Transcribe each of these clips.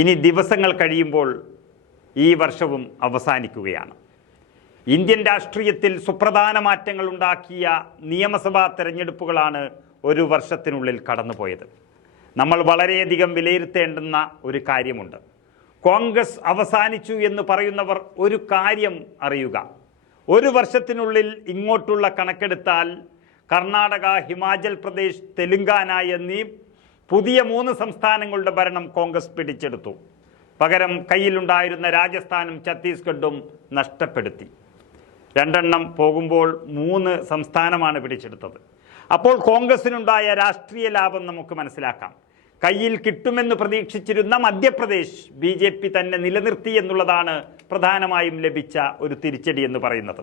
ഇനി ദിവസങ്ങൾ കഴിയുമ്പോൾ ഈ വർഷവും അവസാനിക്കുകയാണ്. ഇന്ത്യൻ രാഷ്ട്രീയത്തിൽ സുപ്രധാന മാറ്റങ്ങൾ ഉണ്ടാക്കിയ നിയമസഭാ തെരഞ്ഞെടുപ്പുകളാണ് ഒരു വർഷത്തിനുള്ളിൽ കടന്നുപോയത്. നമ്മൾ വളരെയധികം വിലയിരുത്തേണ്ടുന്ന ഒരു കാര്യമുണ്ട്. കോൺഗ്രസ് അവസാനിച്ചു എന്ന് പറയുന്നവർ ഒരു കാര്യം അറിയുക. ഒരു വർഷത്തിനുള്ളിൽ ഇങ്ങോട്ടുള്ള കണക്കെടുത്താൽ കർണാടക, ഹിമാചൽ പ്രദേശ്, തെലുങ്കാന എന്നീ പുതിയ 3 സംസ്ഥാനങ്ങളുടെ ഭരണം കോൺഗ്രസ് പിടിച്ചെടുത്തു. പകരം കയ്യിലുണ്ടായിരുന്ന രാജസ്ഥാനും ഛത്തീസ്ഗഡും നഷ്ടപ്പെടുത്തി. 2 പോകുമ്പോൾ 3 സംസ്ഥാനമാണ് പിടിച്ചെടുത്തത്. അപ്പോൾ കോൺഗ്രസിനുണ്ടായ രാഷ്ട്രീയ ലാഭം നമുക്ക് മനസ്സിലാക്കാം. കയ്യിൽ കിട്ടുമെന്ന് പ്രതീക്ഷിച്ചിരുന്ന മധ്യപ്രദേശ് BJP തന്നെ നിലനിർത്തി എന്നുള്ളതാണ് പ്രധാനമായും ലഭിച്ച ഒരു തിരിച്ചടി എന്ന് പറയുന്നത്.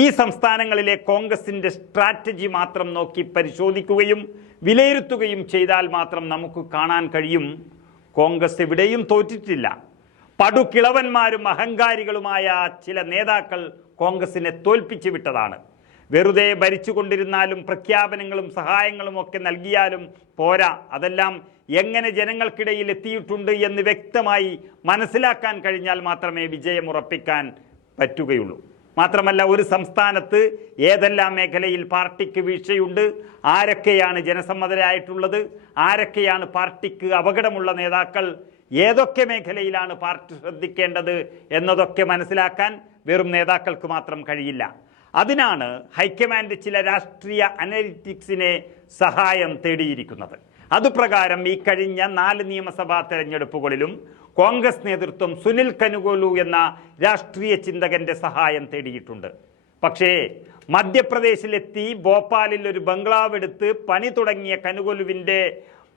ഈ സംസ്ഥാനങ്ങളിലെ കോൺഗ്രസിൻ്റെ സ്ട്രാറ്റജി മാത്രം നോക്കി പരിശോധിക്കുകയും വിലയിരുത്തുകയും ചെയ്താൽ മാത്രം നമുക്ക് കാണാൻ കഴിയും, കോൺഗ്രസ് എവിടെയും തോറ്റിട്ടില്ല. പടുകിളവന്മാരും അഹങ്കാരികളുമായ ചില നേതാക്കൾ കോൺഗ്രസിനെ തോൽപ്പിച്ചു വിട്ടതാണ്. വെറുതെ ഭരിച്ചുകൊണ്ടിരുന്നാലും പ്രഖ്യാപനങ്ങളും സഹായങ്ങളും ഒക്കെ നൽകിയാലും പോരാ. അതെല്ലാം എങ്ങനെ ജനങ്ങൾക്കിടയിൽ എത്തിയിട്ടുണ്ട് എന്ന് വ്യക്തമായി മനസ്സിലാക്കാൻ കഴിഞ്ഞാൽ മാത്രമേ വിജയം ഉറപ്പിക്കാൻ പറ്റുകയുള്ളൂ. മാത്രമല്ല, ഒരു സംസ്ഥാനത്ത് ഏതെല്ലാം മേഖലയിൽ പാർട്ടിക്ക് വീഴ്ചയുണ്ട്, ആരൊക്കെയാണ് ജനസമ്മതരായിട്ടുള്ളത്, ആരൊക്കെയാണ് പാർട്ടിക്ക് അപകടമുള്ള നേതാക്കൾ, ഏതൊക്കെ മേഖലയിലാണ് പാർട്ടി ശ്രദ്ധിക്കേണ്ടത് എന്നതൊക്കെ മനസ്സിലാക്കാൻ വെറും നേതാക്കൾക്ക് മാത്രം കഴിയില്ല. അതിനാണ് ഹൈക്കമാൻഡ് ചില രാഷ്ട്രീയ അനലിറ്റിക്സിനെ സഹായം തേടിയിരിക്കുന്നത്. അതുപ്രകാരം ഈ കഴിഞ്ഞ 4 നിയമസഭാ തെരഞ്ഞെടുപ്പുകളിലും കോൺഗ്രസ് നേതൃത്വം സുനിൽ കനുഗോലു എന്ന രാഷ്ട്രീയ ചിന്തകന്റെ സഹായം തേടിയിട്ടുണ്ട്. പക്ഷേ മധ്യപ്രദേശിലെത്തി ഭോപ്പാലിൽ ഒരു ബംഗ്ലാവ് എടുത്ത് പണി തുടങ്ങിയ കനുഗോലുവിൻ്റെ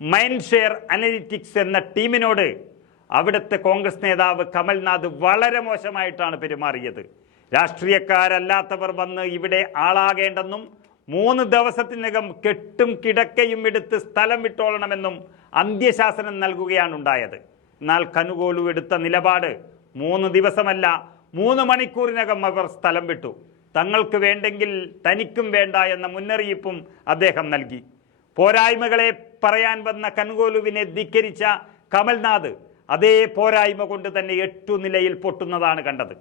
മൈൻഡ് ഷെയർ അനലിറ്റിക്സ് എന്ന ടീമിനോട് അവിടുത്തെ കോൺഗ്രസ് നേതാവ് കമൽനാഥ് വളരെ മോശമായിട്ടാണ് പെരുമാറിയത്. രാഷ്ട്രീയക്കാരല്ലാത്തവർ വന്ന് ഇവിടെ ആളാകേണ്ടെന്നും 3 ദിവസത്തിനകം കെട്ടും കിടക്കയും എടുത്ത് സ്ഥലം വിട്ടോളണമെന്നും അന്ത്യശാസനം നൽകുകയാണ് ഉണ്ടായത്. എന്നാൽ കനുഗോലു എടുത്ത നിലപാട് 3 ദിവസമല്ല 3 മണിക്കൂറിനകം അവർ സ്ഥലം വിട്ടു. തങ്ങൾക്ക് വേണ്ടെങ്കിൽ തനിക്കും വേണ്ട എന്ന മുന്നറിയിപ്പും അദ്ദേഹം നൽകി. പോരായ്മകളെ പറയാൻ വന്ന കനുഗോലുവിനെ ധിക്കരിച്ച കമൽനാഥ് അതേ പോരായ്മ കൊണ്ട് തന്നെ 8 നിലയിൽ പൊട്ടുന്നതാണ് കണ്ടത്.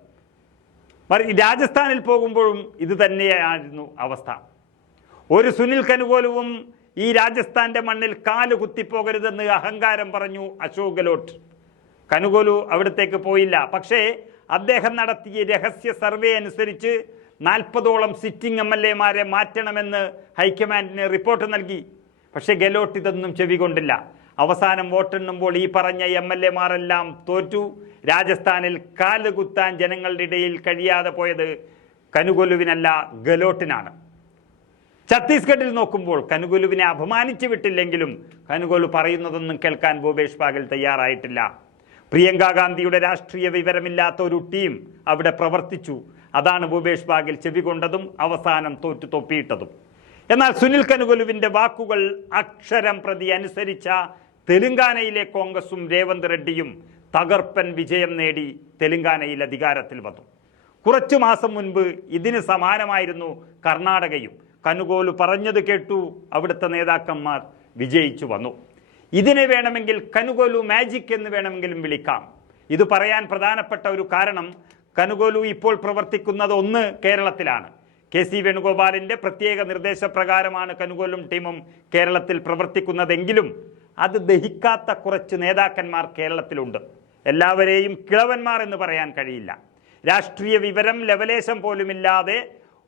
രാജസ്ഥാനിൽ പോകുമ്പോഴും ഇത് തന്നെയായിരുന്നു അവസ്ഥ. ഒരു സുനിൽ കനുഗോലുവും ഈ രാജസ്ഥാന്റെ മണ്ണിൽ കാല് കുത്തിപ്പോകരുതെന്ന് അഹങ്കാരം പറഞ്ഞു അശോക് ഗെഹ്ലോട്ട്. കനുഗോലു അവിടത്തേക്ക് പോയില്ല. പക്ഷേ അദ്ദേഹം നടത്തിയ രഹസ്യ സർവേ അനുസരിച്ച് 40ഓളം സിറ്റിംഗ് MLA-മാരെ മാറ്റണമെന്ന് ഹൈക്കമാൻഡിന് റിപ്പോർട്ട് നൽകി. പക്ഷേ ഗെഹ്ലോട്ട് ഇതൊന്നും ചെവികൊണ്ടില്ല. അവസാനം വോട്ടെണ്ണുമ്പോൾ ഈ പറഞ്ഞ MLA-മാരെല്ലാം തോറ്റു. രാജസ്ഥാനിൽ കാല് കുത്താൻ ജനങ്ങളുടെ ഇടയിൽ കഴിയാതെ പോയത് കനുഗോലുവിനല്ല, ഗെഹ്ലോട്ടിനാണ്. ഛത്തീസ്ഗഡിൽ നോക്കുമ്പോൾ കനുഗോലുവിനെ അപമാനിച്ചു വിട്ടില്ലെങ്കിലും കനുഗോലു പറയുന്നതൊന്നും കേൾക്കാൻ ഭൂപേഷ് ബാഗൽ തയ്യാറായിട്ടില്ല. പ്രിയങ്ക ഗാന്ധിയുടെ രാഷ്ട്രീയ വിവരമില്ലാത്ത ഒരു ടീം അവിടെ പ്രവർത്തിച്ചു. അതാണ് ഭൂപേഷ് ബാഗൽ ചെവികൊണ്ടതും അവസാനം തോറ്റു തൊപ്പിയിട്ടതും. എന്നാൽ സുനിൽ കനുഗോലുവിൻ്റെ വാക്കുകൾ അക്ഷരം പ്രതി അനുസരിച്ച തെലുങ്കാനയിലെ കോൺഗ്രസും രേവന്ത് റെഡ്ഡിയും തകർപ്പൻ വിജയം നേടി തെലുങ്കാനയിൽ അധികാരത്തിൽ വന്നു. കുറച്ചു മാസം മുൻപ് ഇതിന് സമാനമായിരുന്നു കർണാടകയും. കനുഗോലു പറഞ്ഞത് കേട്ടു അവിടുത്തെ നേതാക്കന്മാർ വിജയിച്ചു വന്നു. ഇതിനെ വേണമെങ്കിൽ കനുഗോലു മാജിക് എന്ന് വേണമെങ്കിലും വിളിക്കാം. ഇത് പറയാൻ പ്രധാനപ്പെട്ട ഒരു കാരണം, കനുഗോലു ഇപ്പോൾ പ്രവർത്തിക്കുന്നത് ഒന്ന് കേരളത്തിലാണ്. KC വേണുഗോപാലിൻ്റെ പ്രത്യേക നിർദ്ദേശപ്രകാരമാണ് കനുഗോലും ടീമും കേരളത്തിൽ പ്രവർത്തിക്കുന്നതെങ്കിലും അത് ദഹിക്കാത്ത കുറച്ച് നേതാക്കന്മാർ കേരളത്തിലുണ്ട്. എല്ലാവരെയും കിളവന്മാർ എന്ന് പറയാൻ കഴിയില്ല. രാഷ്ട്രീയ വിവരം ലവലേശം പോലുമില്ലാതെ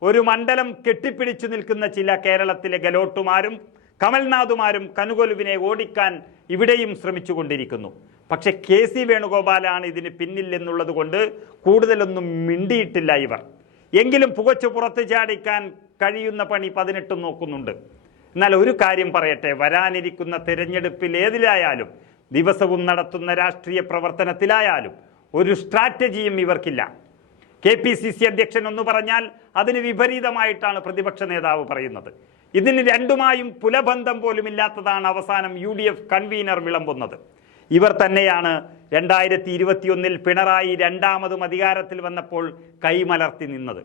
ഒരു മണ്ഡലം കെട്ടിപ്പിടിച്ചു നിൽക്കുന്ന ചില കേരളത്തിലെ ഗെഹ്ലോട്ടുമാരും കമൽനാഥുമാരും കനുഗോലുവിനെ ഓടിക്കാൻ ഇവിടെയും ശ്രമിച്ചുകൊണ്ടിരിക്കുന്നു. പക്ഷെ KC വേണുഗോപാലാണ് ഇതിന് പിന്നിൽ എന്നുള്ളത് കൊണ്ട് കൂടുതലൊന്നും മിണ്ടിയിട്ടില്ല ഇവർ. എങ്കിലും പുകച്ചു പുറത്ത് ചാടിക്കാൻ കഴിയുന്ന പണി 18 നോക്കുന്നുണ്ട്. എന്നാൽ ഒരു കാര്യം പറയട്ടെ, വരാനിരിക്കുന്ന തെരഞ്ഞെടുപ്പിൽ ഏതിലായാലും ദിവസവും നടത്തുന്ന രാഷ്ട്രീയ പ്രവർത്തനത്തിലായാലും ഒരു സ്ട്രാറ്റജിയും ഇവർക്കില്ല. KPCC അധ്യക്ഷൻ ഒന്ന് പറഞ്ഞാൽ അതിന് വിപരീതമായിട്ടാണ് പ്രതിപക്ഷ നേതാവ് പറയുന്നത്. ഇതിന് രണ്ടുമായും പുലബന്ധം പോലുമില്ലാത്തതാണ് അവസാനം UDF കൺവീനർ വിളമ്പുന്നത്. ഇവർ തന്നെയാണ് 2021 പിണറായി 2ാമതും അധികാരത്തിൽ വന്നപ്പോൾ കൈമലർത്തി നിന്നത്.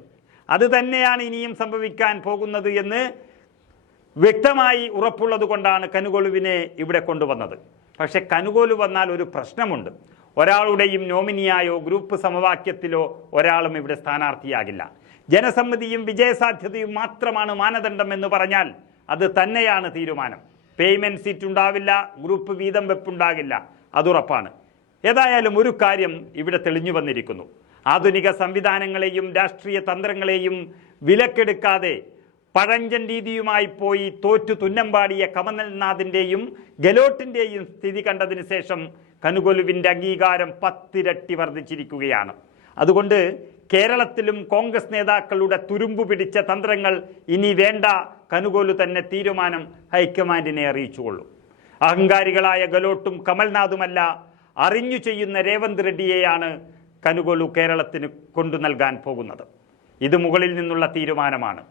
അത് തന്നെയാണ് ഇനിയും സംഭവിക്കാൻ പോകുന്നത് എന്ന് വ്യക്തമായി ഉറപ്പുള്ളത് കൊണ്ടാണ് കനുഗോലുവിനെ ഇവിടെ കൊണ്ടുവന്നത്. പക്ഷെ കനുകോലു വന്നാൽ ഒരു പ്രശ്നമുണ്ട്. ഒരാളുടെയും നോമിനിയായോ ഗ്രൂപ്പ് സമവാക്യത്തിലോ ഒരാളും ഇവിടെ സ്ഥാനാർത്ഥിയാകില്ല. ജനസമ്മതിയും വിജയസാധ്യതയും മാത്രമാണ് മാനദണ്ഡം എന്ന് പറഞ്ഞാൽ അത് തന്നെയാണ് തീരുമാനം. പേയ്മെന്റ് സീറ്റ് ഉണ്ടാവില്ല, ഗ്രൂപ്പ് വീതം വെപ്പുണ്ടാകില്ല, അതുറപ്പാണ്. ഏതായാലും ഒരു കാര്യം ഇവിടെ തെളിഞ്ഞു വന്നിരിക്കുന്നു. ആധുനിക സംവിധാനങ്ങളെയും രാഷ്ട്രീയ തന്ത്രങ്ങളെയും വിലക്കെടുക്കാതെ പഴഞ്ചൻ രീതിയുമായി പോയി തോറ്റു തുന്നമ്പാടിയ കമൽനാഥിൻ്റെയും ഗെലോട്ടിൻ്റെയും സ്ഥിതി കണ്ടതിന് ശേഷം കനുകോലുവിൻ്റെ അംഗീകാരം 10 ഇരട്ടി വർദ്ധിച്ചിരിക്കുകയാണ്. അതുകൊണ്ട് കേരളത്തിലും കോൺഗ്രസ് നേതാക്കളുടെ തുരുമ്പു പിടിച്ച തന്ത്രങ്ങൾ ഇനി വേണ്ട, കനുകോലു തന്നെ തീരുമാനം ഹൈക്കമാൻഡിനെ അറിയിച്ചുകൊള്ളൂ. അഹങ്കാരികളായ ഗെലോട്ടും കമൽനാഥുമല്ല, അറിഞ്ഞു ചെയ്യുന്ന രേവന്ത് റെഡ്ഡിയെയാണ് കനുകോലു കേരളത്തിന് കൊണ്ടു നൽകാൻ പോകുന്നത്. ഇത് മുകളിൽ നിന്നുള്ള തീരുമാനമാണ്.